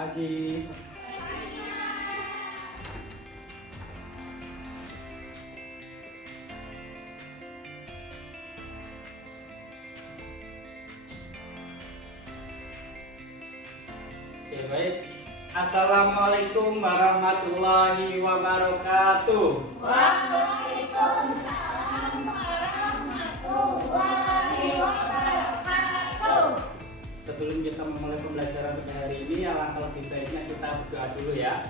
Pagi. Oke, baik. Assalamualaikum warahmatullahi wabarakatuh. Waalaikumsalam warahmatullahi wabarakatuh. Sebelum kita memulai pembelajaran pada hari ini, alangkah lebih baiknya kita berdoa dulu ya.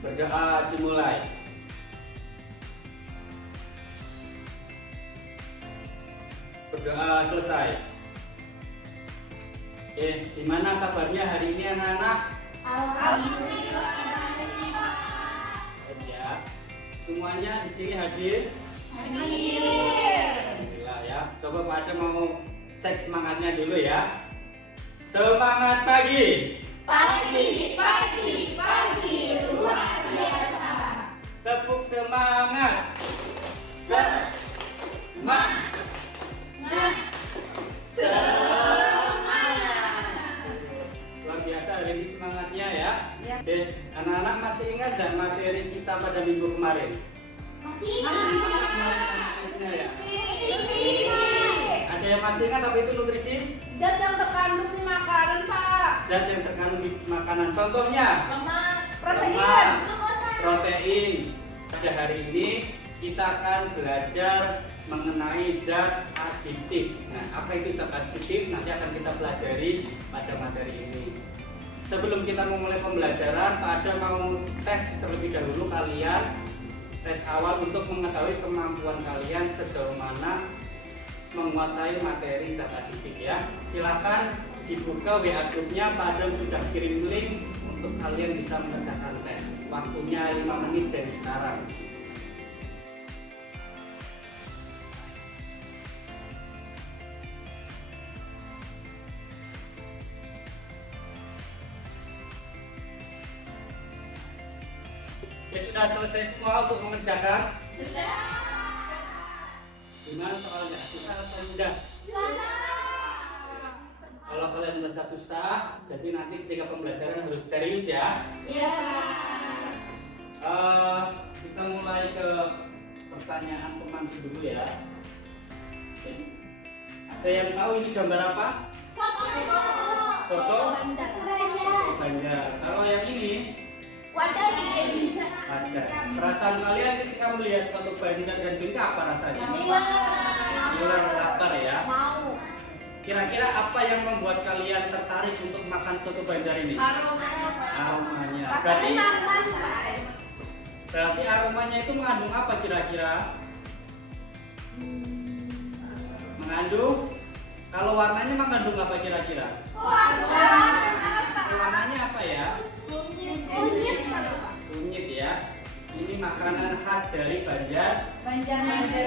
Berdoa dimulai. Berdoa selesai. Oke, gimana kabarnya hari ini anak-anak? Alhamdulillah. Ya, semuanya di sini hadir. Hadir. Alhamdulillah ya. Coba pada mau cek semangatnya dulu ya. Semangat pagi. Pagi, pagi, pagi luar biasa. Tepuk semangat. Semangat. Luar biasa hari ini semangatnya ya. Ya. Oke, anak-anak masih ingat dan materi kita pada minggu kemarin? Masih. Ya. Ada yang masih ingat apa itu nutrisi? Zat yang terkandung di makanan, Pak. Zat yang terkandung di makanan. Contohnya? Lemak, protein. Lemak, protein. Pada hari ini kita akan belajar mengenai zat aditif. Nah, apa itu zat aditif? Nanti akan kita pelajari pada materi ini. Sebelum kita memulai pembelajaran, Pak Ada mau tes terlebih dahulu kalian, tes awal untuk mengetahui kemampuan kalian sejauh mana menguasai materi zat aditif ya. Silakan dibuka WA grupnya, Pak Adam sudah kirim link untuk kalian bisa mengerjakan tes. Waktunya 5 menit dari sekarang. Ya, sudah selesai semua untuk mengerjakan? Sudah. Gimana soalnya? Susah atau mudah? Kalau kalian merasa susah, jadi nanti ketika pembelajaran harus serius ya. Ya. Kita mulai ke pertanyaan pemandu dulu ya. Oke. Ada yang tahu ini gambar apa? Soto Banjar. Kalau yang ini Wadah ada. Perasaan kalian ketika melihat soto Banjar dan bingka apa rasanya? Mulai lapar ya. Mau. Kira-kira apa yang membuat kalian tertarik untuk makan soto Banjar ini? Aromanya. Berarti aromanya itu mengandung apa kira-kira? Mengandung. Kalau warnanya mengandung apa kira-kira? Warnanya apa ya? Kunyit ya. Ini makanan khas dari Banjarmasin.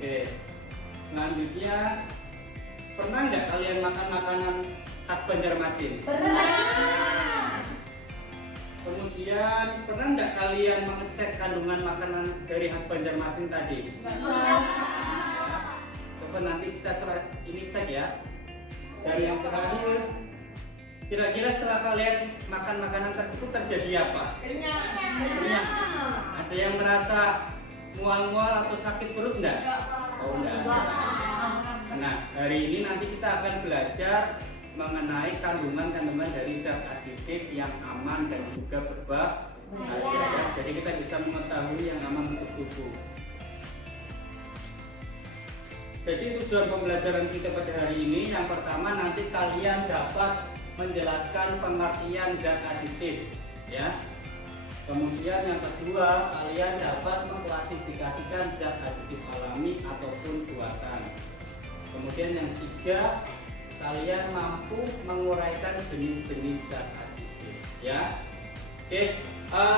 Oke. Selanjutnya, pernah nggak kalian makan makanan khas Banjarmasin? Pernah. Kemudian, pernah nggak kalian mengecek kandungan makanan dari khas Banjarmasin tadi? Coba nanti kita ini cek ya. Dan yang terakhir, kira-kira setelah kalian makan makanan tersebut terjadi apa? Kenyang. Ada yang merasa mual-mual atau sakit perut enggak? Oh enggak. Nah, hari ini nanti kita akan belajar mengenai kandungan-kandungan dari zat aditif yang aman dan juga berbahaya. Jadi kita bisa mengetahui yang aman untuk tubuh. Jadi tujuan pembelajaran kita pada hari ini, yang pertama nanti kalian dapat menjelaskan pengertian zat aditif ya. Kemudian yang kedua, kalian dapat mengklasifikasikan zat aditif alami ataupun buatan. Kemudian yang ketiga, kalian mampu menguraikan jenis-jenis zat aditif ya. Oke,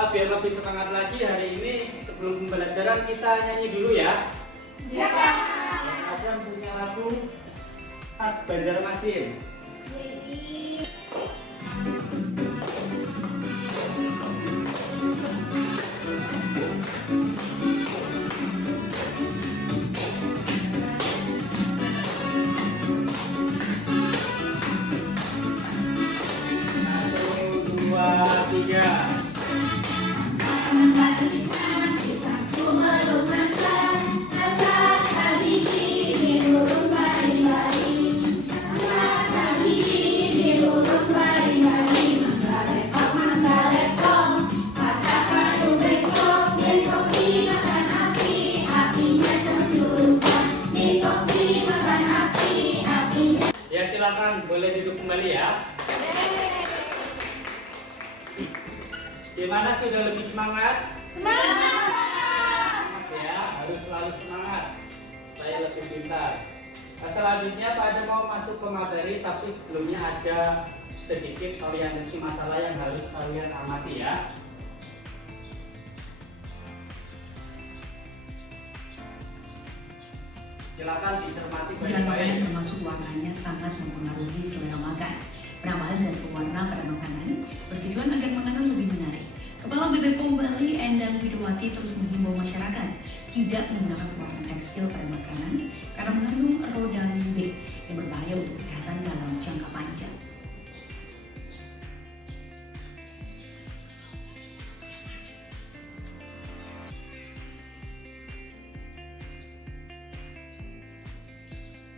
biar lebih semangat lagi hari ini, sebelum pembelajaran kita nyanyi dulu ya. Ya. Ada punya lagu khas Banjarmasin. boleh duduk kembali ya. Gimana, sudah lebih semangat? Semangat. Ya, harus selalu semangat supaya lebih pintar. Nah, selanjutnya Pak Adam mau masuk ke materi, tapi sebelumnya ada sedikit orientasi masalah yang harus kalian amati ya. Silakan dicermati Pilihan makanan baik-baik. termasuk warnanya sangat mempengaruhi selera makan. Penambahan zat pewarna pada makanan bertujuan agar makanan lebih menarik. Kepala BPOM Bali Endang Widowati terus menghimbau masyarakat tidak menggunakan pewarna tekstil pada makanan karena mengandung rodamin B yang berbahaya untuk kesehatan dalam jangka panjang.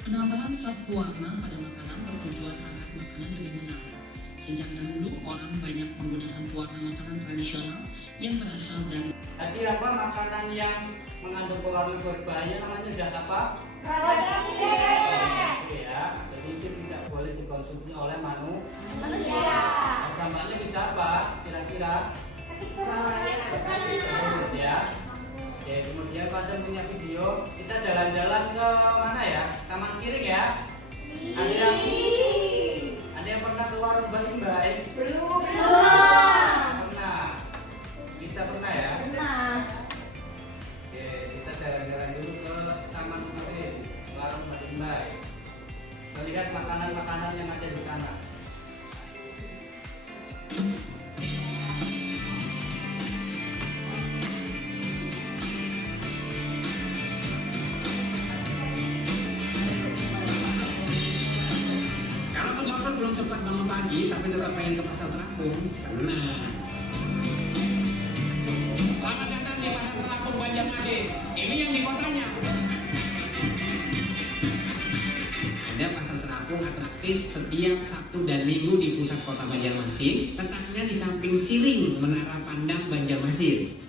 Penambahan zat pewarna pada makanan bertujuan agar makanan lebih menarik. Sejak dahulu orang banyak menggunakan pewarna makanan tradisional yang berasal dari Tadi apa makanan yang mengandung pewarna berbahaya namanya zat apa? Ya, jadi itu tidak boleh dikonsumsi oleh Manusia. Dampaknya bisa apa? Kira-kira? Ya. Oke, kemudian pada punya video kita jalan-jalan ke mana ya? Taman Siring ya? Ada yang pernah ke warung Bayi? Belum. Pernah. Bisa pernah ya? Nah. Oke, kita jalan-jalan dulu ke Taman Siring, warung Bayi. Melihat makanan-makanan yang ada di sana. Kalau teman-teman belum sempat bangun pagi tapi tetap pengen ke pasar terapung, tenang. Selamat datang di pasar terapung Banjarmasin. Ini yang di kotanya. Ada pasar terapung atraktif setiap Sabtu dan Minggu di pusat kota Banjarmasin. Letaknya di samping Siring, Menara Pandang Banjarmasin.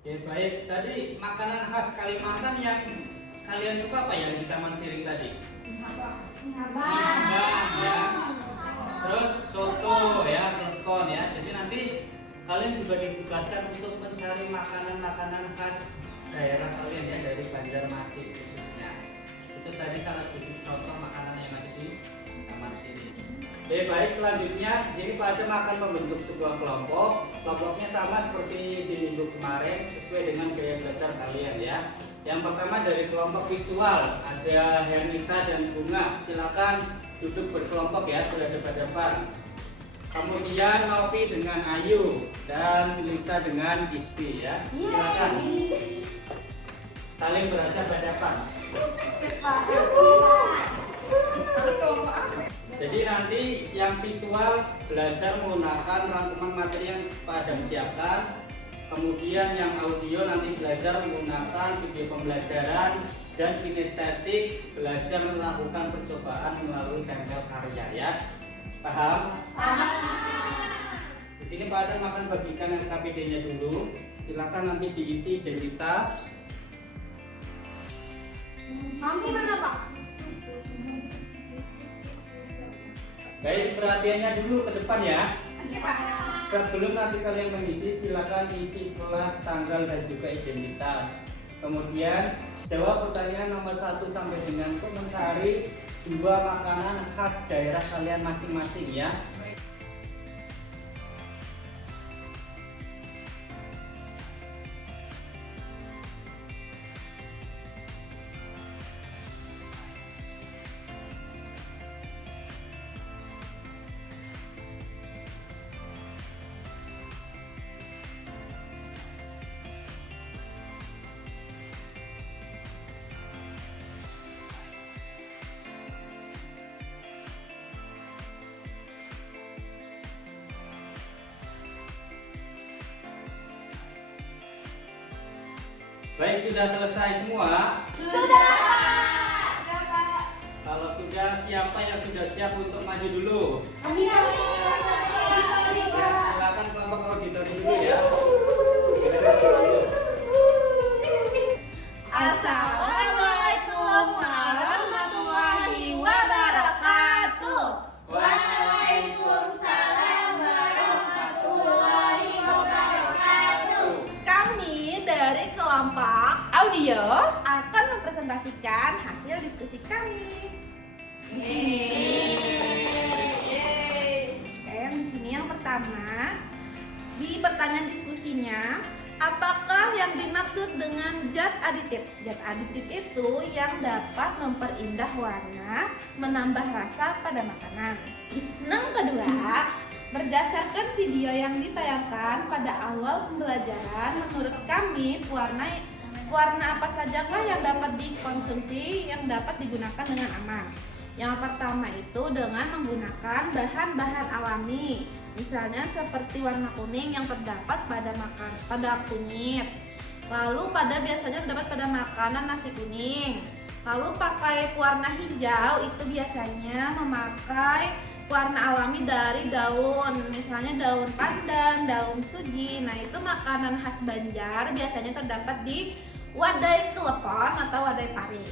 Oke, baik. Tadi makanan khas Kalimantan yang kalian suka apa yang di Taman Siring tadi? Ya. Terus soto ya, klepon ya. Jadi nanti kalian juga ditugaskan untuk mencari makanan-makanan khas daerah kalian ya, dari Banjarmasin khususnya. Itu tadi salah satu contoh makanan yang ada di Taman Siring. Oke, baik, selanjutnya di sini pada akan membentuk sebuah kelompok. Kelompoknya sama seperti di minggu kemarin sesuai dengan gaya belajar kalian ya. Yang pertama dari kelompok visual ada Hernita dan Bunga. Silakan duduk berkelompok ya, berhadapan-hadapan. Kemudian Novi dengan Ayu dan Lisa dengan Isti ya. Silakan saling berhadapan-hadapan. Jadi nanti yang visual belajar menggunakan rangkuman materi yang Pak Adam siapkan. Kemudian yang audio nanti belajar menggunakan video pembelajaran, dan kinestetik belajar melakukan percobaan melalui tempel karya ya. Paham? Di sini Pak Adam akan bagikan LKPD-nya dulu. Silakan nanti diisi identitas. Mami mana, Pak? Baik, perhatiannya dulu ke depan ya. Oke, Pak. Sebelum nanti kalian mengisi, silakan isi kelas, tanggal, dan juga identitas. Kemudian jawab pertanyaan nomor 1 sampai dengan komentari 2 makanan khas daerah kalian masing-masing ya. Baik, sudah selesai semua? Sudah. Kalau sudah, siapa yang sudah siap untuk maju dulu? Silakan kelompok auditori dulu ya. Assalamualaikum warahmatullahi wabarakatuh. dari kelompok audio akan mempresentasikan hasil diskusi kami. Di sini. Oke, di sini yang pertama, di pertanyaan diskusinya, apakah yang dimaksud dengan zat aditif? Zat aditif itu yang dapat memperindah warna, menambah rasa pada makanan. Yang kedua, berdasarkan video yang ditayangkan pada awal pembelajaran, menurut kami warna apa sajakah yang dapat dikonsumsi, yang dapat digunakan dengan aman? Yang pertama itu dengan menggunakan bahan-bahan alami, misalnya seperti warna kuning yang terdapat pada kunyit. Lalu biasanya terdapat pada makanan nasi kuning. Lalu pakai warna hijau itu biasanya memakai warna alami dari daun, misalnya daun pandan, daun suji. Nah, itu makanan khas Banjar biasanya terdapat di wadai kelepon atau wadai pari.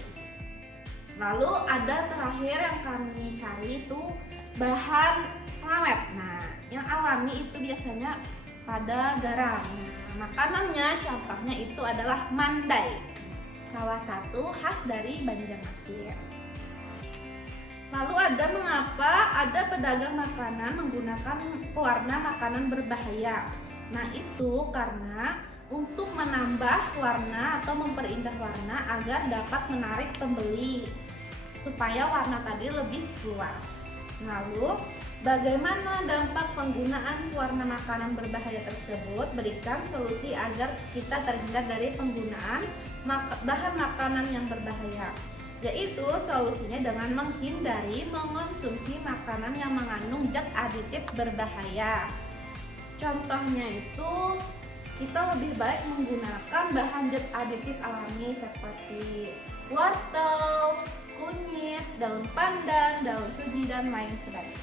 Lalu ada terakhir yang kami cari itu bahan pengawet. Nah, yang alami itu biasanya pada garam. Nah, makanannya contohnya itu adalah mandai, salah satu khas dari Banjarmasin. Lalu mengapa ada pedagang makanan menggunakan pewarna makanan berbahaya? Nah, itu karena untuk menambah warna atau memperindah warna agar dapat menarik pembeli supaya warna tadi lebih keluar. Lalu, bagaimana dampak penggunaan warna makanan berbahaya tersebut? Berikan solusi agar kita terhindar dari penggunaan bahan makanan yang berbahaya. Yaitu solusinya dengan menghindari mengonsumsi makanan yang mengandung zat aditif berbahaya. Contohnya itu kita lebih baik menggunakan bahan zat aditif alami seperti wortel, kunyit, daun pandan, daun suji, dan lain sebagainya.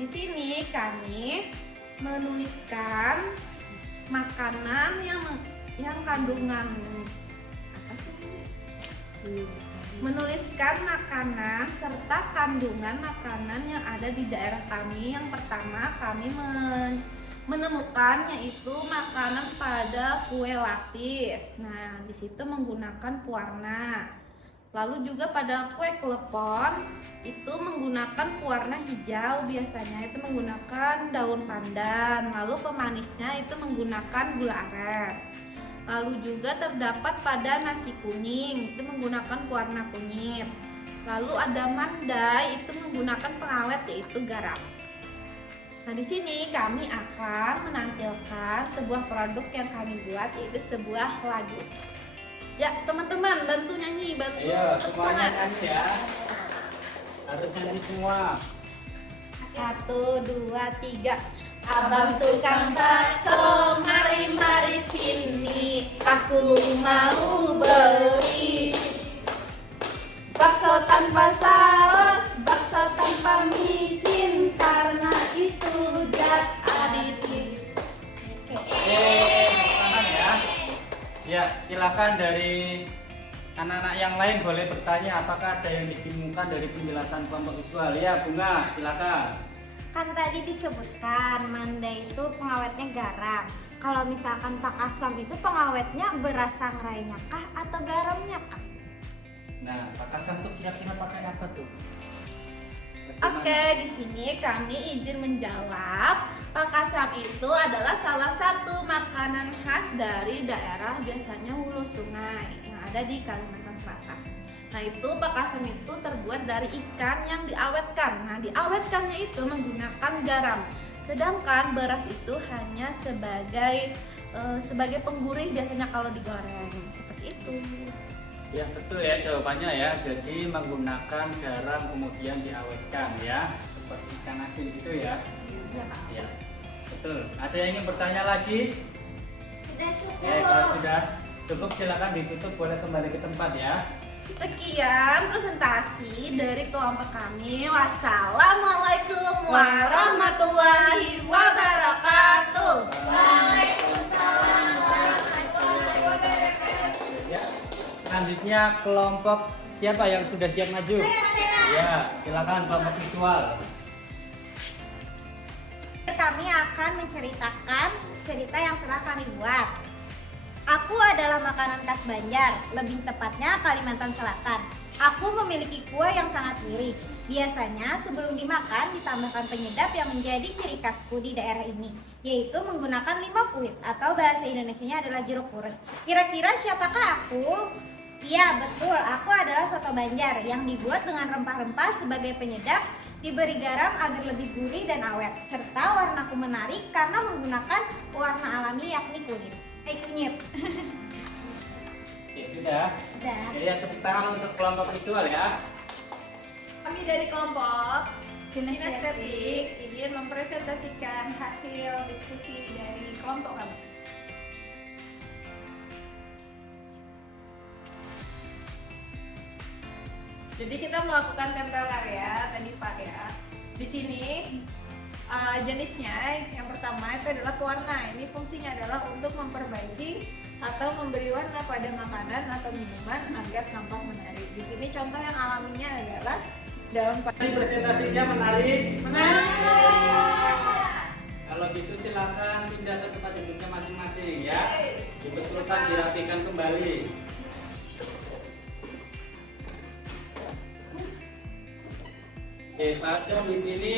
Di sini kami menuliskan makanan yang kandungan menuliskan makanan serta kandungan makanan yang ada di daerah kami. Yang pertama kami menemukan yaitu makanan pada kue lapis. Nah, di situ menggunakan pewarna. Lalu juga pada kue klepon itu menggunakan pewarna hijau, biasanya itu menggunakan daun pandan. Lalu pemanisnya itu menggunakan gula aren. Lalu juga terdapat pada nasi kuning itu menggunakan pewarna kunyit. Lalu ada mandai itu menggunakan pengawet yaitu garam. Nah, di sini kami akan menampilkan sebuah produk yang kami buat yaitu sebuah lagu. Ya, teman-teman bantu nyanyi, bantu. Ayo, semuanya nyanyi ya. Harus nyanyi semua. 1, 2, 3. Abang tukang bakso, mari sini, aku mau beli. Bakso tanpa saus, bakso tanpa micin, karena itu zat aditif. Tangan ya. Ya, silakan dari anak-anak yang lain boleh bertanya apakah ada yang dibingungkan dari penjelasan kelompok visual. Ya, Bunga, silakan. Kan tadi disebutkan mandai itu pengawetnya garam. Kalau misalkan Pak Asam itu pengawetnya beras sangrainya kah atau garamnya kah? Nah, Pak Kasam tuh kira-kira pakai apa tuh? Oke, di sini kami izin menjawab. Pak Kasam itu adalah salah satu makanan khas dari daerah biasanya hulu sungai yang ada di Kalimantan Selatan. Nah, itu Pak Kasam itu terbuat dari ikan yang diawetkan. Nah, diawetkannya itu menggunakan garam. Sedangkan beras itu hanya sebagai penggurih biasanya kalau digoreng. Seperti itu. Ya, betul ya jawabannya ya. Jadi menggunakan garam kemudian diawetkan ya. Seperti ikan asin gitu ya. Ya, Pak. Ya, betul. Ada yang ingin bertanya lagi? Sudah cukup. Ya, kalau sudah cukup silakan ditutup, boleh kembali ke tempat ya. Sekian presentasi dari kelompok kami. Wassalamualaikum warahmatullahi wabarakatuh. Waalaikumsalam warahmatullahi wabarakatuh. Ya, selanjutnya kelompok siapa yang sudah siap maju? Ya, silakan kelompok visual. Kami akan menceritakan cerita yang telah kami buat. Aku adalah makanan khas Banjar, lebih tepatnya Kalimantan Selatan. Aku memiliki kuah yang sangat gurih. Biasanya sebelum dimakan ditambahkan penyedap yang menjadi ciri khasku di daerah ini, yaitu menggunakan limau kuit atau bahasa Indonesianya adalah jeruk purut. Kira-kira siapakah aku? Iya betul, aku adalah soto Banjar yang dibuat dengan rempah-rempah sebagai penyedap, diberi garam agar lebih gurih dan awet, serta warnaku menarik karena menggunakan warna alami yakni kunyit. Ya sudah. Sudah. Ya, tepuk tangan untuk kelompok visual ya. Kami dari kelompok kinestetik ingin mempresentasikan hasil diskusi dari kelompok kami. Jadi kita melakukan tempel karya tadi Pak ya. Di sini jenisnya yang pertama itu adalah pewarna. Ini fungsinya adalah untuk memperbaiki atau memberi warna pada makanan atau minuman agar tampak menarik. Di sini contoh yang alaminya adalah daun Ini presentasinya menarik. Kalau gitu silakan pindah ke tempat duduknya masing-masing ya. Dibetulkan, dirapikan kembali. Oke, Pak Jom di sini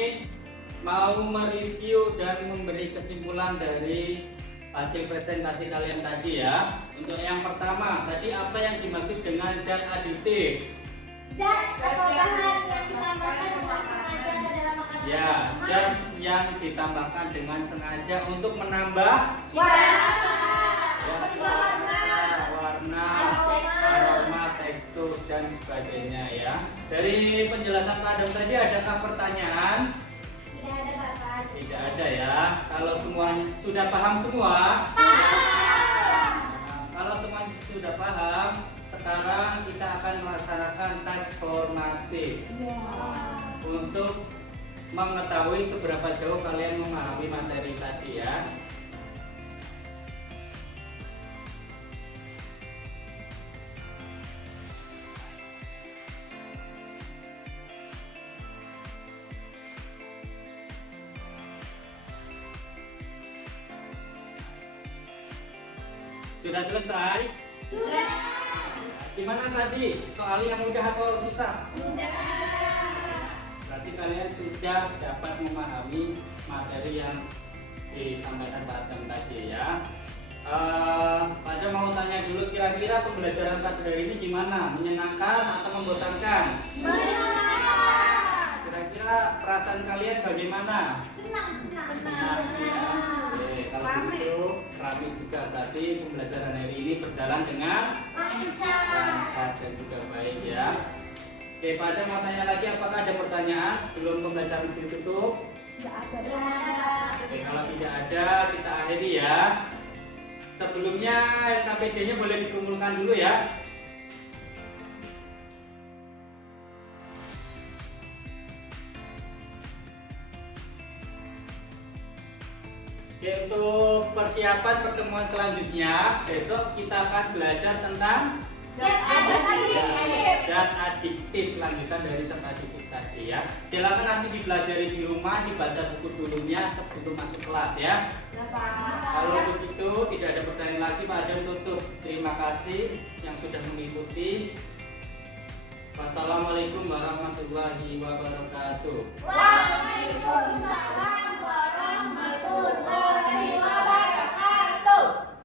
mau mereview dan memberi kesimpulan dari hasil presentasi kalian tadi ya. Untuk yang pertama, tadi apa yang dimaksud dengan zat aditif? Zat atau bahan yang ditambahkan dengan sengaja dalam makanan. Ya, zat yang ditambahkan dengan sengaja untuk menambah warna, aroma, tekstur dan sebagainya ya. Dari penjelasan Pak Adam tadi adakah pertanyaan? Tidak ada Bapak. Tidak ada ya. Kalau semuanya sudah paham semua? Kalau semuanya sudah paham, sekarang kita akan melaksanakan tes formatif untuk mengetahui seberapa jauh kalian memahami materi tadi ya. Sudah selesai? Sudah. Gimana tadi? Soal yang mudah atau susah? Sudah. Berarti kalian sudah dapat memahami materi yang disampaikan Pak Adam tadi ya. Pak Adam mau tanya dulu, kira-kira pembelajaran pada hari ini gimana? Menyenangkan atau membosankan? Menyenangkan. Kira-kira perasaan kalian bagaimana? Senang. Senang ya. Oke, kalau begitu rame juga, berarti pembelajaran hari ini berjalan dengan lancar dan juga baik ya. Oke, Pak Adam mau tanya lagi, apakah ada pertanyaan sebelum pembelajaran ditutup? Tidak ada. Oke, kalau tidak ada kita akhiri ya. Sebelumnya LKPD-nya boleh dikumpulkan dulu ya. Oke, untuk persiapan pertemuan selanjutnya, besok kita akan belajar tentang zat adiktif, lanjutan dari zat adiktif tadi ya. Silakan nanti dipelajari di rumah, dibaca buku dulunya sebelum masuk kelas ya. Kalau begitu tidak ada pertanyaan lagi, Pak Adam tutup. Terima kasih yang sudah mengikuti. Wassalamualaikum warahmatullahi wabarakatuh. Waalaikumsalam.